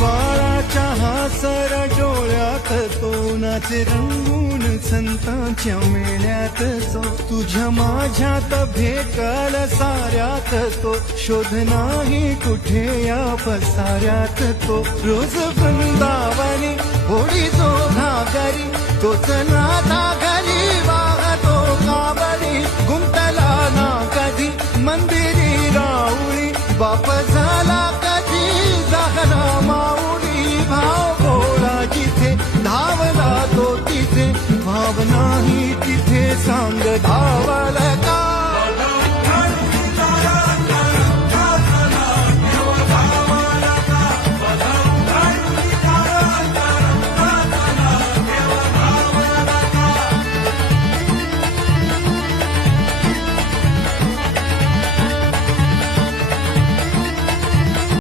बाळाच्या हासर डोळ्यात तो नाचे रंगून संतांच्या मेळ्यात तो तुझ्या माझ्यात भेटल साऱ्यात तो शोध नाही कुठे या पसाऱ्यात तो रोज वृंदावनी होडी जो घागरी तोच नाथा घरी वाहतो काबरी गुंतला ना कधी मंदिरी राऊळी बाप